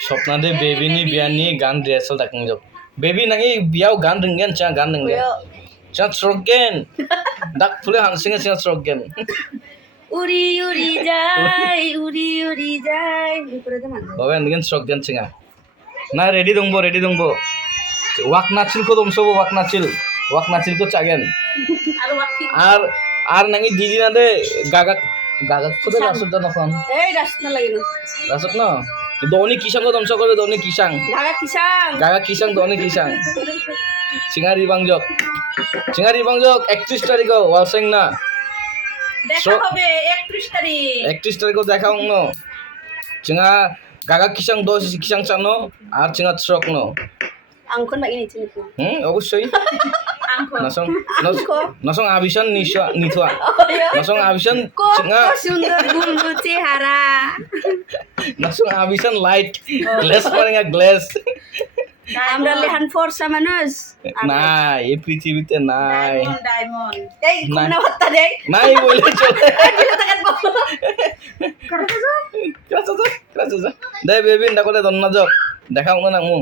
Sopnade baby ni biar ni gan rehearsal takung jok. Baby nangi biau gan denggen cha gan denggen. Cha strogen. Dak pule hansinga cha strogen. উড়ি উড়ি যায় উড়ি উড়ি যায় উপরে তো মানুষ Bawa dengan strogen singa. Nah ready dongbo. Wak nacil ko domsobo wak nacil ko chagen. আর ওয়াকি Ar nangi didi nade gagak kuda rasuk dah nafan. এই রাস্তা লাগিনো Rasuk no. Doni kisang ko domso ko doni kisang. Dhaka কিষান Gagak kisang doni kisang. Singari bangjok. 31 tarik ko walseng na. দেখা হবে 31 তারিখ 31 tarik ko দেখা no. Singa gagak kisang dos kisang chano ar singa trok no. আঙ্কন বাকি নিচে নিচে অবশ্যই আঙ্কন nasong abisan nitwa nasong abisan কত singa সুন্দর গুলগু চেহারা nasong abisan light glass paringa glass আমরা লেহান ফর্সা মানুষ নাই এই পৃথিবীতে নাই ডায়মন্ড এই কোনা হত্তা দেই নাই বলে চলে করতে kraso dai baby ndakole donna jok দেখাও না মু